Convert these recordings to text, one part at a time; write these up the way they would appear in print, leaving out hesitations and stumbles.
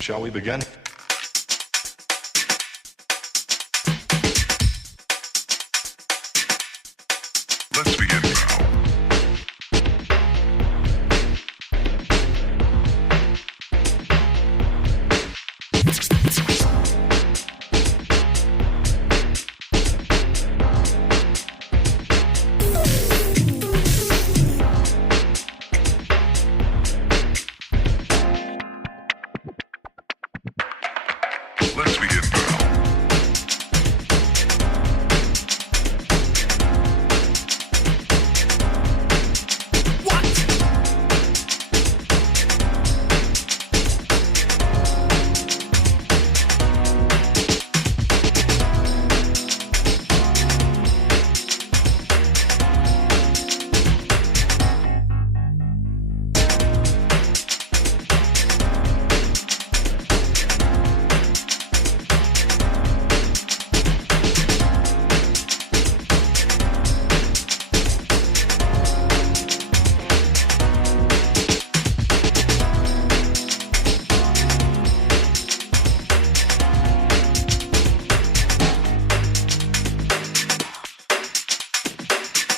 Shall we begin? Let's begin now. Let's begin now.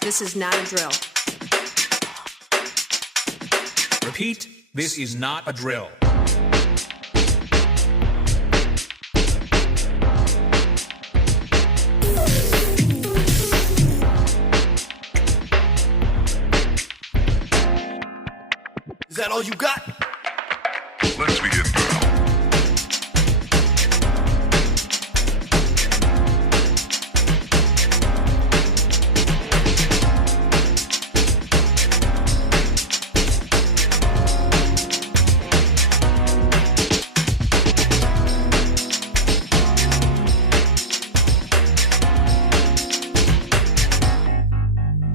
This is not a drill. Repeat, this is not a drill. Is that all you got? Let's begin now.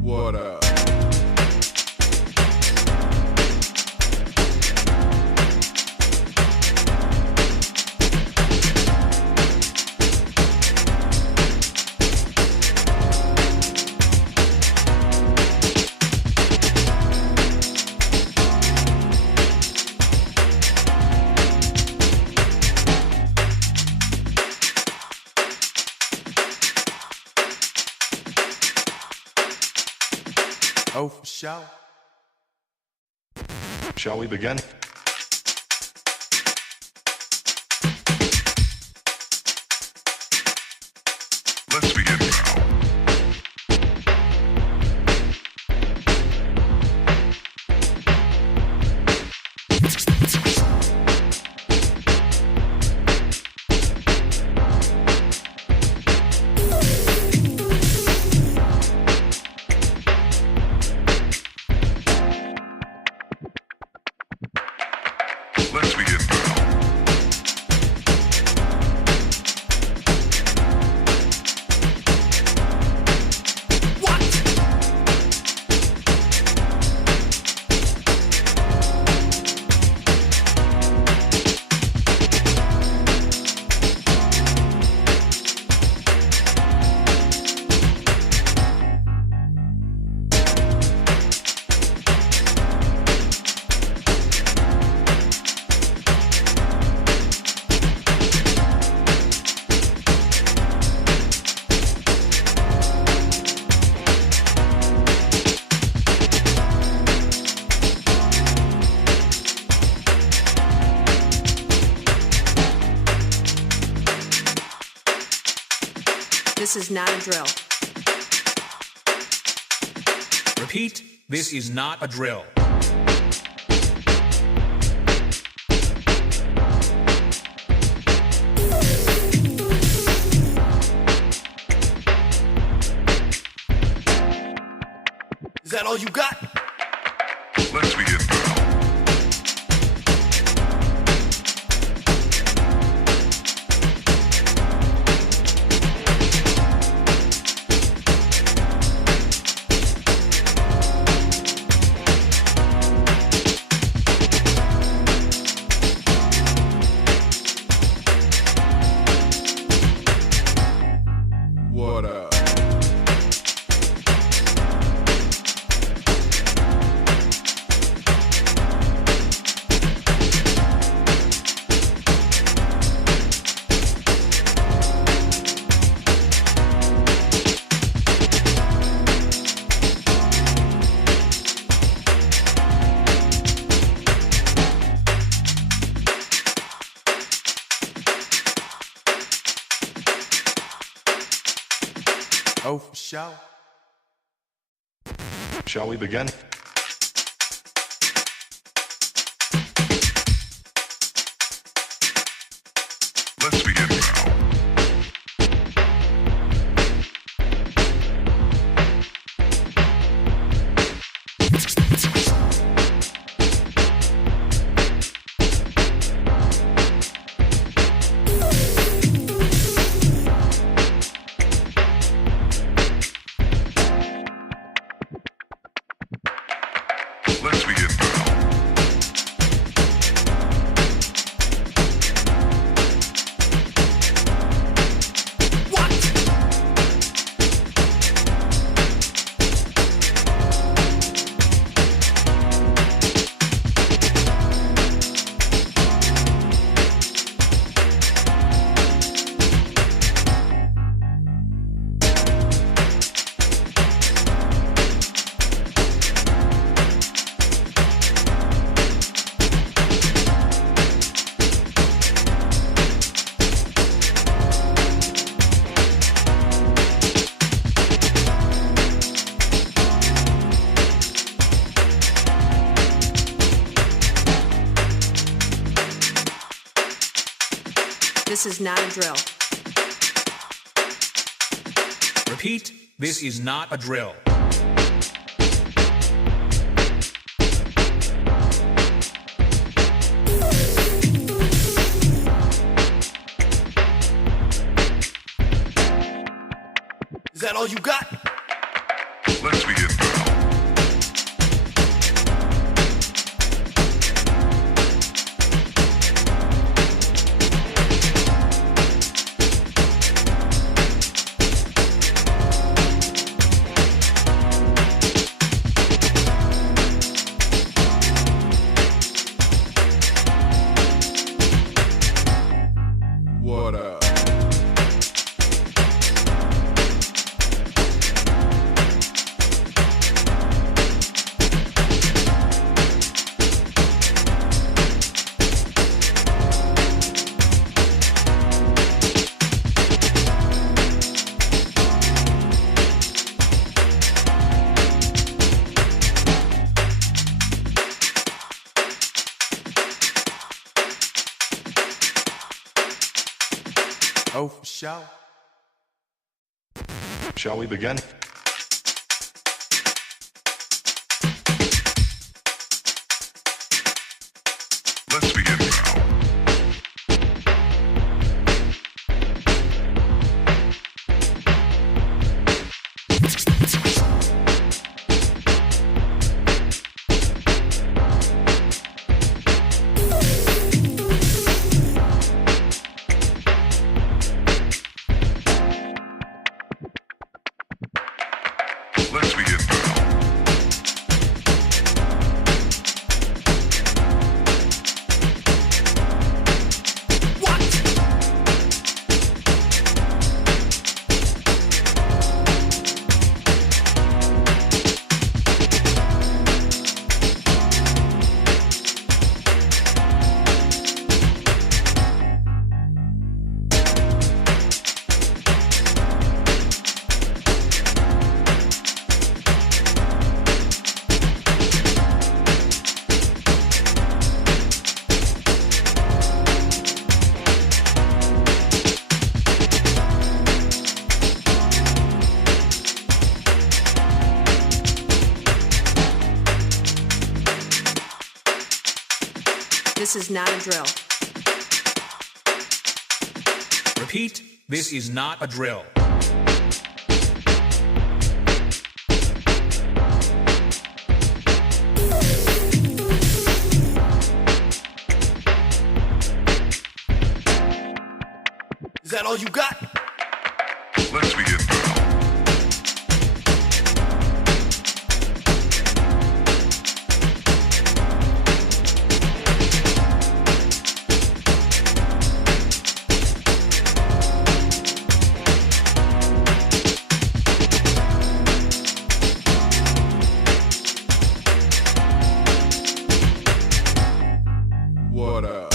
What up? Oh, for sure. Shall we begin? Let's begin now. Let's begin now. This is not a drill. Repeat, this is not a drill. Is that all you got? Let's begin now. What up? Oh, for sure. Shall we begin? Let's begin now. Let's begin now. This is not a drill. Repeat, this is not a drill. Is that all you got? Let's begin now. What up? Oh, for sure. Shall we begin? Let's begin now. Let's begin now. This is not a drill. Repeat, this is not a drill. Is that all you got? Let's begin now. What up?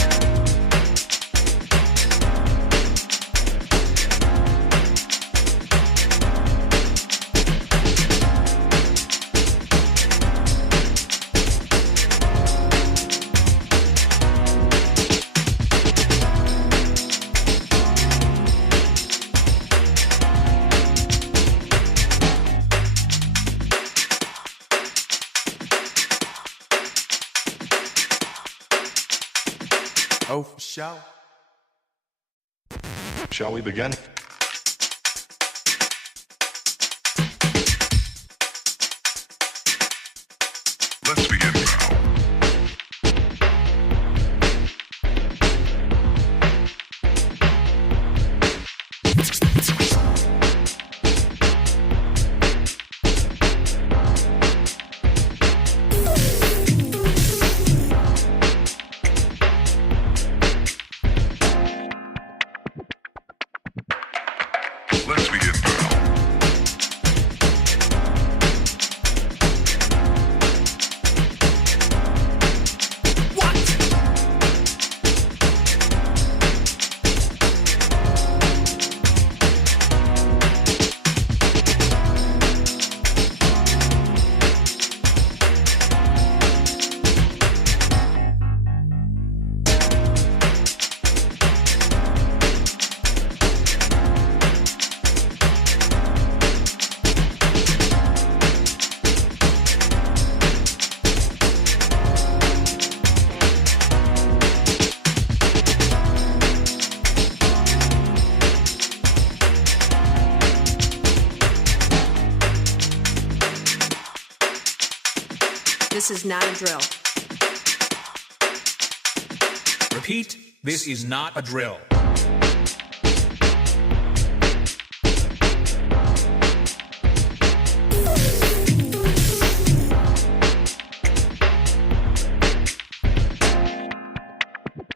Oh, for sure. Shall we begin? Let's begin now. Let's begin now. This is not a drill. Repeat, this is not a drill.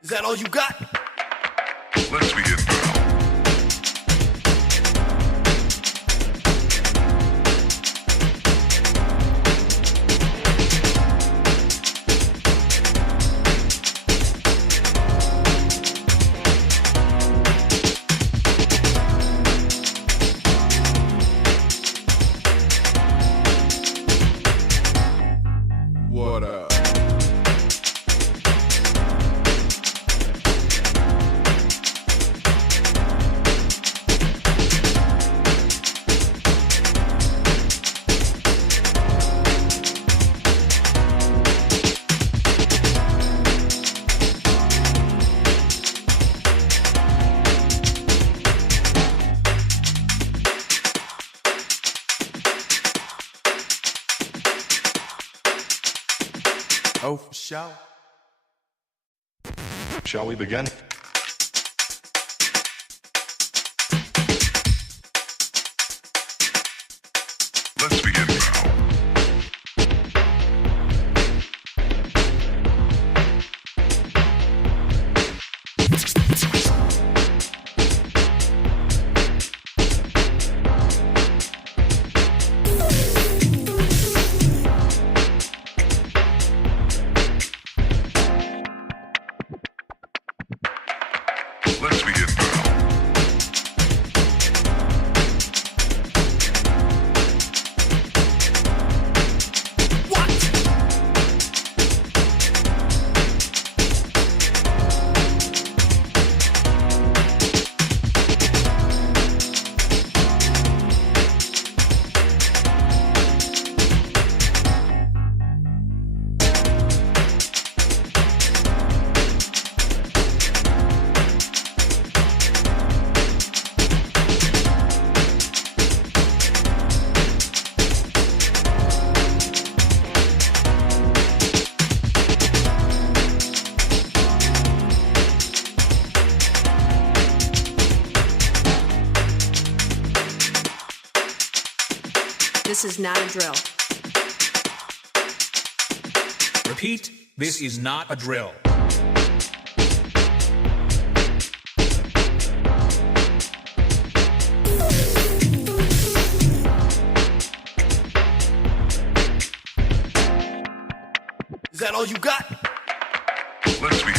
Is that all you got? Let's begin now. What up? Oh, for sure. Shall we begin? Let's begin now. Let's begin now. This is not a drill. Repeat, this is not a drill. Is that all you got? Let's begin.